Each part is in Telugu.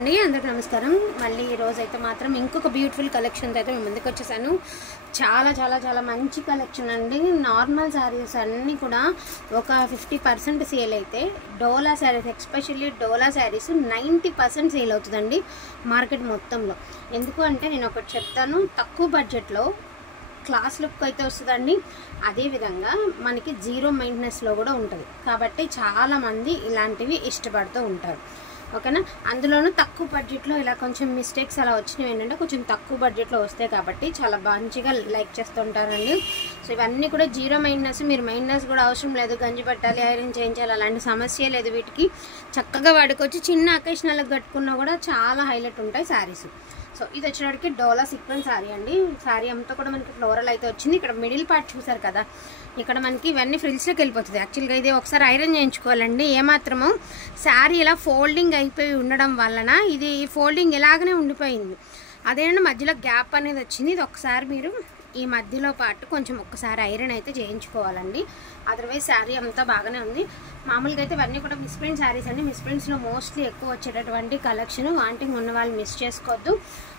అందరికీ నమస్కారం. మళ్ళీ ఈ రోజు అయితే మాత్రం ఇంకొక బ్యూటిఫుల్ కలెక్షన్ అయితే మేము ముందుకు వచ్చేసాను. చాలా చాలా చాలా మంచి కలెక్షన్ అండి. నార్మల్ శారీస్ అన్నీ కూడా ఒక 50% సేల్ అయితే డోలా శారీస్, ఎస్పెషల్లీ డోలా శారీస్ 90% సేల్ అవుతుందండి మార్కెట్ మొత్తంలో. ఎందుకు అంటే నేను ఒకటి చెప్తాను, తక్కువ బడ్జెట్లో క్లాస్ లుక్ అయితే వస్తుందండి. అదేవిధంగా మనకి జీరో మెయింటెనెన్స్లో కూడా ఉంటుంది. కాబట్టి చాలామంది ఇలాంటివి ఇష్టపడుతూ ఉంటారు. ఓకేనా. అందులోనూ తక్కువ బడ్జెట్లో ఇలా కొంచెం మిస్టేక్స్ అలా వచ్చినవి ఏంటంటే కొంచెం తక్కువ బడ్జెట్లో వస్తాయి కాబట్టి చాలా మంచిగా లైక్ చేస్తుంటారండి. సో ఇవన్నీ కూడా జీరో మెయింటెనెన్స్. మీరు మెయింటెనెన్స్ కూడా అవసరం లేదు, గంజి పెట్టాలి, ఐరన్ చేయించాలి, అలాంటి సమస్య లేదు. వీటికి చక్కగా వాడుకోవచ్చు. చిన్న అకేషనల్కి కట్టుకున్నా కూడా చాలా హైలైట్ ఉంటాయి శారీస్. సో ఇది వచ్చేటికి డోలా సీక్వెన్స్ శారీ అండి. శారీ అంతా కూడా మనకి ఫ్లోరల్ అయితే వచ్చింది. ఇక్కడ మిడిల్ పార్ట్ చూసారు కదా, ఇక్కడ మనకి ఇవన్నీ ఫ్రిల్స్లోకి వెళ్ళిపోతుంది. యాక్చువల్గా ఇది ఒకసారి ఐరన్ చేయించుకోవాలండి. ఏమాత్రము శారీ ఇలా ఫోల్డింగ్ అయిపోయి ఉండడం వలన ఇది ఫోల్డింగ్ ఇలాగనే ఉండిపోయింది. అదేనండి మధ్యలో గ్యాప్ అనేది వచ్చింది. ఇది ఒకసారి మీరు ఈ మధ్యలో పాటు కొంచెం ఒక్కసారి ఐరన్ అయితే చేయించుకోవాలండి. అదర్వైజ్ శారీ అంతా బాగానే ఉంది. మామూలుగా అయితే ఇవన్నీ కూడా మిస్ప్రింట్ శారీస్ అండి. మిస్ప్రింట్స్లో మోస్ట్లీ ఎక్కువ వచ్చేటటువంటి కలెక్షన్. వాంటింగ్ ఉన్న వాళ్ళు మిస్ చేసుకోవద్దు.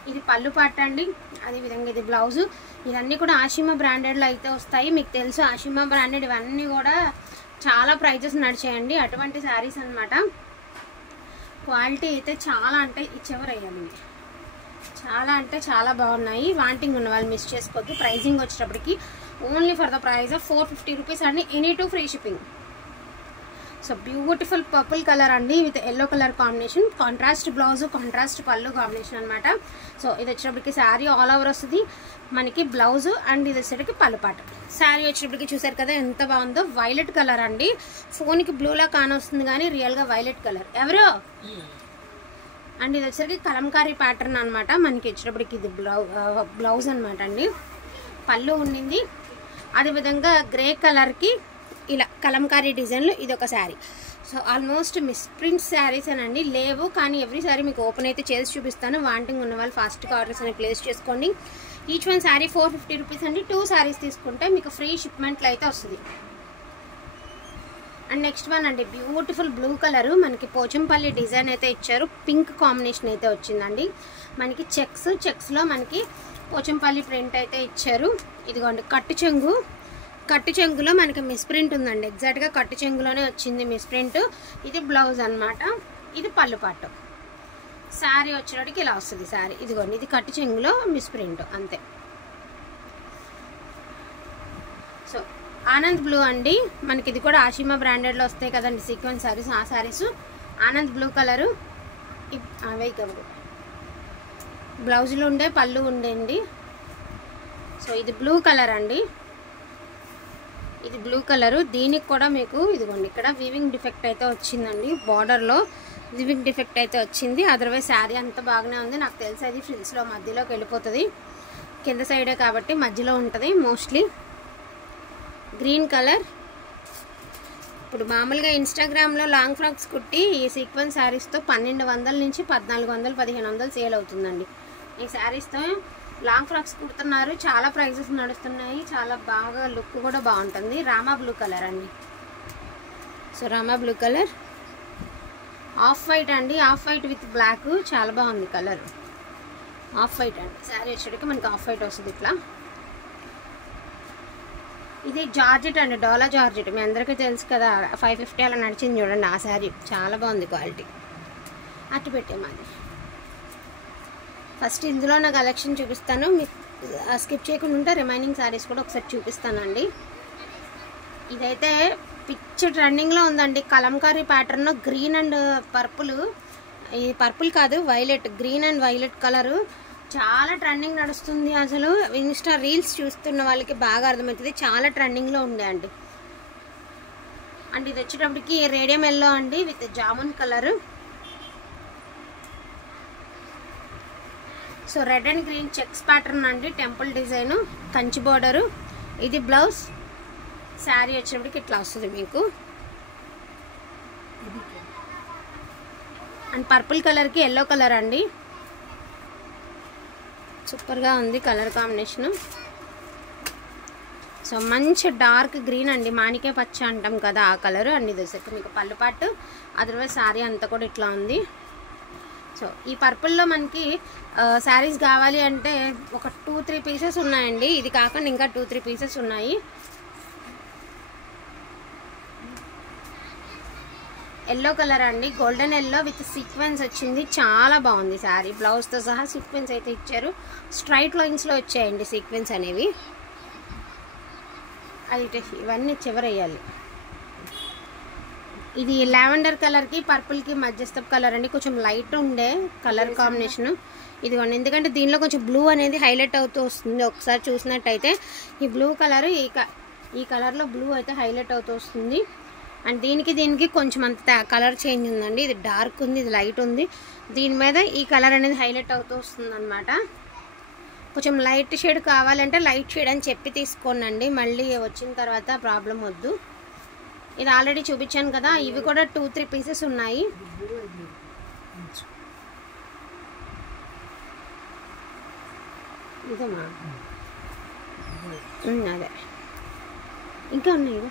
ఇది పళ్ళు పాట అండి. అదేవిధంగా ఇది బ్లౌజు. ఇవన్నీ కూడా ఆషిమా బ్రాండెడ్లో అయితే వస్తాయి. మీకు తెలుసు ఆషిమా బ్రాండెడ్ ఇవన్నీ కూడా చాలా ప్రైజెస్ నడిచాయండి. అటువంటి శారీస్ అనమాట. క్వాలిటీ అయితే చాలా అంటే ఇచ్చేవరయ్యాలి. చాలా అంటే చాలా బాగున్నాయి. వాంటింగ్ ఉన్న వాళ్ళు మిస్ చేసుకోవద్దు. ప్రైజింగ్ వచ్చేటప్పటికి only for the price of 450 rupees అండి. Any two free shipping. So beautiful purple colour అండి with yellow colour combination. Contrast blouse, contrast pallu combination అనమాట. సో ఇది వచ్చేటప్పటికి శారీ ఆల్ ఓవర్ వస్తుంది మనకి బ్లౌజ్. అండ్ ఇది వచ్చేటప్పటికి పళ్ళు పాట. శారీ వచ్చేటప్పటికి చూసారు కదా ఎంత బాగుందో. వైలెట్ కలర్ అండి. ఫోన్కి బ్లూలా కానొస్తుంది కానీ రియల్గా వైలెట్ కలర్. ఎవరో అండ్ ఇది వచ్చేసరికి కలంకారీ ప్యాటర్న్ అనమాట. మనకి వచ్చేటప్పటికి ఇది బ్లౌజ్ అనమాట అండి. పళ్ళు ఉండింది. అదేవిధంగా గ్రే కలర్కి ఇలా కలంకారీ డిజైన్లు ఇది ఒక sari. So almost misprint saris అనండి లేవు, కానీ ఎవ్రీ శారీ మీకు ఓపెన్ అయితే చేసి చూపిస్తాను. వాంటింగ్ ఉన్న వాళ్ళు ఫాస్ట్గా ఆర్డర్స్ అనేవి ప్లేస్ చేసుకోండి. ఈచ్ వన్ శారీ 450 రూపీస్ అండి. 2 శారీస్ తీసుకుంటే మీకు ఫ్రీ షిప్మెంట్లో అయితే వస్తుంది. అండ్ నెక్స్ట్ వన్ అండి బ్యూటిఫుల్ బ్లూ కలర్. మనకి పోచంపల్లి డిజైన్ అయితే ఇచ్చారు. పింక్ కాంబినేషన్ అయితే వచ్చిందండి. మనకి చెక్స్లో మనకి పోచంపల్లి ప్రింట్ అయితే ఇచ్చారు. ఇదిగోండి కట్టు చెంగులో మనకి మిస్ప్రింట్ ఉందండి. ఎగ్జాక్ట్గా కట్టు చెంగులోనే వచ్చింది మిస్ప్రింట్. ఇది బ్లౌజ్ అనమాట. ఇది పళ్ళు పాటు. శారీ వచ్చేటికి ఇలా వస్తుంది శారీ. ఇదిగోండి ఇది కట్టు చెంగులో మిస్ప్రింట్ అంతే. సో ఆనంద్ బ్లూ అండి. మనకి ఇది కూడా ఆషిమా బ్రాండెడ్లో వస్తాయి కదండి సీక్వెన్స్ శారీస్. ఆ శారీస్ ఆనంద్ బ్లూ కలరు. అవే కబు బ్లౌజులు ఉండే పళ్ళు ఉండేండి. సో ఇది బ్లూ కలర్ అండి. ఇది బ్లూ కలరు. దీనికి కూడా మీకు ఇదిగోండి ఇక్కడ వీవింగ్ డిఫెక్ట్ అయితే వచ్చిందండి. బార్డర్లో వీవింగ్ డిఫెక్ట్ అయితే వచ్చింది. అదర్వైజ్ శారీ అంతా బాగానే ఉంది. నాకు తెలిసి అది ఫ్రిల్స్లో మధ్యలోకి వెళ్ళిపోతుంది. కింద సైడే కాబట్టి మధ్యలో ఉంటుంది మోస్ట్లీ. Green colour. ఇప్పుడు మామూలుగా ఇన్స్టాగ్రామ్లో లాంగ్ ఫ్రాక్స్ కుట్టి ఈ సీక్వెన్స్ శారీస్తో 1200 నుంచి 1400, 1500 సేల్ అవుతుందండి. ఈ శారీస్తో లాంగ్ ఫ్రాక్స్ కుడుతున్నారు. చాలా ప్రైజెస్ నడుస్తున్నాయి. చాలా బాగా లుక్ కూడా బాగుంటుంది. రామా బ్లూ కలర్ అండి. So Rama blue colour. Off white అండి. Off white with black. చాలా బాగుంది కలర్. ఆఫ్ వైట్ అండి. శారీ వచ్చేటికి మనకి ఆఫ్ వైట్ వస్తుంది ఇట్లా. ఇది జార్జెట్ అండి. డోలా జార్జెట్ మీ అందరికీ తెలుసు కదా. 550 అలా నడిచింది చూడండి ఆ శారీ. చాలా బాగుంది క్వాలిటీ. అట్టు పెట్టేమాది. ఫస్ట్ ఇందులో నా కలెక్షన్ చూపిస్తాను. మీకు స్కిప్ చేయకుండా ఉంటే రిమైనింగ్ శారీస్ కూడా ఒకసారి చూపిస్తానండి. ఇదైతే పిచ్ ట్రెండింగ్లో ఉందండి. Kalamkari pattern green and purple. ఇది పర్పుల్ కాదు violet. Green and violet colour చాలా ట్రెండింగ్ నడుస్తుంది. అసలు ఇన్స్టా రీల్స్ చూస్తున్న వాళ్ళకి బాగా అర్థమవుతుంది. చాలా ట్రెండింగ్లో ఉండే అండి. అండ్ ఇది వచ్చేటప్పటికి రేడియం ఎల్లో అండి with jamun colour. So red and green checks pattern అండి. Temple design, Kanchi border. ఇది బ్లౌజ్. శారీ వచ్చేటప్పటికి ఇట్లా వస్తుంది మీకు. అండ్ పర్పుల్ కలర్కి ఎల్లో కలర్ అండి. సూపర్గా ఉంది కలర్ కాంబినేషను. సో మంచి డార్క్ గ్రీన్ అండి. మాణికే పచ్చ అంటాం కదా ఆ కలర్. అండ్ ఇది వచ్చేసి మీకు పళ్ళు పాటు. అదర్వైజ్ శారీ అంతా కూడా ఇట్లా ఉంది. సో ఈ పర్పుల్లో మనకి శారీస్ కావాలి అంటే ఒక 2-3 పీసెస్ ఉన్నాయండి. ఇది కాకుండా ఇంకా 2-3 పీసెస్ ఉన్నాయి. ఎల్లో కలర్ అండి, గోల్డెన్ ఎల్లో విత్ సీక్వెన్స్ వచ్చింది. చాలా బాగుంది శారీ. బ్లౌజ్తో సహా సీక్వెన్స్ అయితే ఇచ్చారు. స్ట్రైట్ లైన్స్లో వచ్చాయండి సీక్వెన్స్ అనేవి. అది ఇవన్నీ చివరయ్యాలి. ఇది లావెండర్ కలర్కి పర్పుల్కి మధ్యస్థ కలర్ అండి. కొంచెం లైట్ ఉండే కలర్ కాంబినేషన్ ఇదిగోండి. ఎందుకంటే దీనిలో కొంచెం బ్లూ అనేది హైలైట్ అవుతూ వస్తుంది. ఒకసారి చూసినట్టయితే ఈ బ్లూ కలర్ ఈ కలర్లో బ్లూ అయితే హైలైట్ అవుతూ వస్తుంది. అండ్ దీనికి కొంచెం అంత కలర్ చేంజ్ ఉందండి. ఇది డార్క్ ఉంది, ఇది లైట్ ఉంది. దీని మీద ఈ కలర్ అనేది హైలైట్ అవుతూ వస్తుంది అనమాట. కొంచెం లైట్ షేడ్ కావాలంటే లైట్ షేడ్ అని చెప్పి తీసుకోండి, మళ్ళీ వచ్చిన తర్వాత ప్రాబ్లం వద్దు. ఇది ఆల్రెడీ చూపించాను కదా. ఇవి కూడా 2-3 పీసెస్ ఉన్నాయి. ఇదేమా అదే ఇంకా ఉన్నాయి.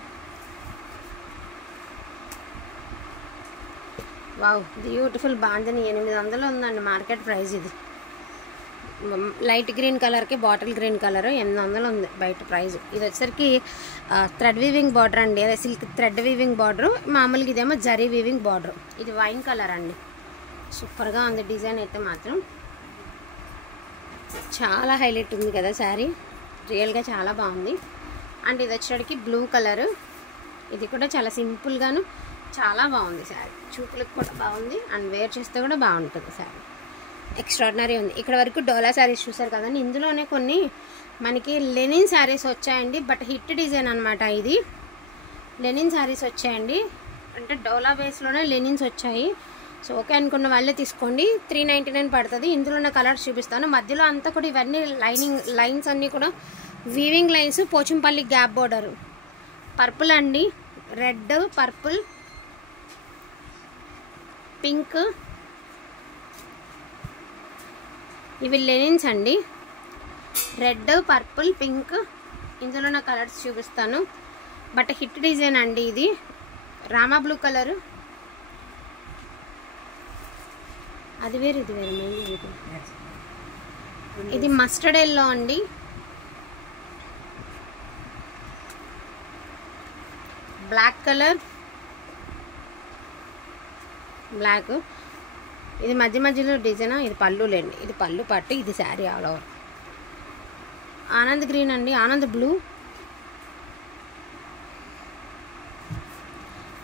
వావ్, బ్యూటిఫుల్ బాందని 800 ఉందండి మార్కెట్ ప్రైస్. ఇది లైట్ గ్రీన్ కలర్కి బాటిల్ గ్రీన్ కలర్ 800 ఉంది బయట ప్రైస్. ఇది వచ్చేసరికి థ్రెడ్ వీవింగ్ బార్డర్ అండి, అదే సిల్క్ థ్రెడ్ వీవింగ్ బార్డర్. మామూలుగా ఇదేమో జరీ వీవింగ్ బార్డర్. ఇది వైన్ కలర్ అండి. సూపర్గా ఉంది డిజైన్ అయితే మాత్రం. చాలా హైలైట్ ఉంది కదా శారీ, రియల్గా చాలా బాగుంది. అండ్ ఇది వచ్చేటికి బ్లూ కలర్. ఇది కూడా చాలా సింపుల్గాను చాలా బాగుంది శారీ. చూపులకు కూడా బాగుంది అండ్ వేర్ చేస్తే కూడా బాగుంటుంది శారీ. ఎక్స్ట్రాడినరీ ఉంది. ఇక్కడ వరకు డోలా శారీస్ చూసారు కదండి. ఇందులోనే కొన్ని మనకి లెనిన్ శారీస్ వచ్చాయండి. బట్ హిట్ డిజైన్ అనమాట. ఇది లెనిన్ శారీస్ వచ్చాయండి. అంటే డోలా బేస్లోనే లెనిన్స్ వచ్చాయి. సో ఓకే అనుకున్న వాళ్ళే తీసుకోండి. 399 పడుతుంది. ఇందులో ఉన్న కలర్స్ చూపిస్తాను. మధ్యలో అంతా కూడా ఇవన్నీ లైన్స్ అన్నీ కూడా weaving lines. Pochampally gap border. Purple అండి, రెడ్, పర్పుల్, పింక్. ఇవి లెనిన్స్ అండి. Red, purple, pink. ఇందులో నా కలర్స్ చూపిస్తాను. బట్ హిట్ డిజైన్ అండి. ఇది రామా బ్లూ కలరు, అది వేరు ఇది వేరు మళ్ళీ. ఇది మస్టర్డ్ ఎల్లో అండి. Black colour, black. ఇది మధ్యలో డిజైన్. ఇది పళ్ళు లేండి, ఇది పళ్ళు పట్టు. ఇది sari all over. Anand green అండి, ఆనంద్ బ్లూ.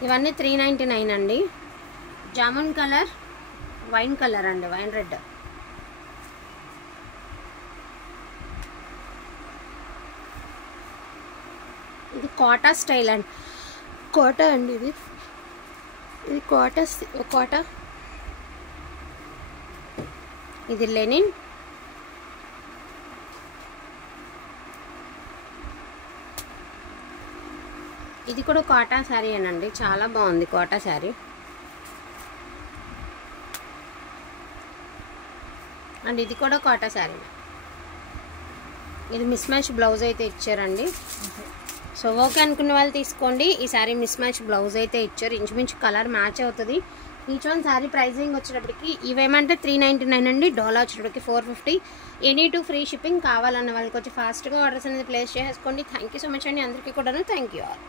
ఇవన్నీ 399 అండి. జామున్ కలర్, వైన్ కలర్ అండి, వైన్ రెడ్. ఇది కోటా స్టైల్ అండి, కోటా అండి. ఇది కోటా. ఇది లెనిన్. ఇది కూడా కోటా శారీ అనండి. చాలా బాగుంది కోటా శారీ. అండ్ ఇది కూడా కోటా శారీ. ఇది మిస్ మ్యాచ్ బ్లౌజ్ అయితే ఇచ్చారండి. సో ఓకే అనుకున్న వాళ్ళు తీసుకోండి. ఈ శారీ మిస్ మ్యాచ్ బ్లౌజ్ అయితే ఇచ్చారు. ఇంచుమించు కలర్ మ్యాచ్ అవుతుంది. ఈచ్ వన్ శారీ ప్రైజింగ్ వచ్చేటప్పటికి ఇవేమంటే 399 అండి. డోలా వచ్చేటప్పటికి 450. Any two free shipping. కావాలన్న వాళ్ళకి వచ్చి ఫాస్ట్గా ఆర్డర్స్ అనేది ప్లేస్ చేసుకోండి. థ్యాంక్ యూ సో మచ్ అండి అందరికీ కూడాను. Thank you all.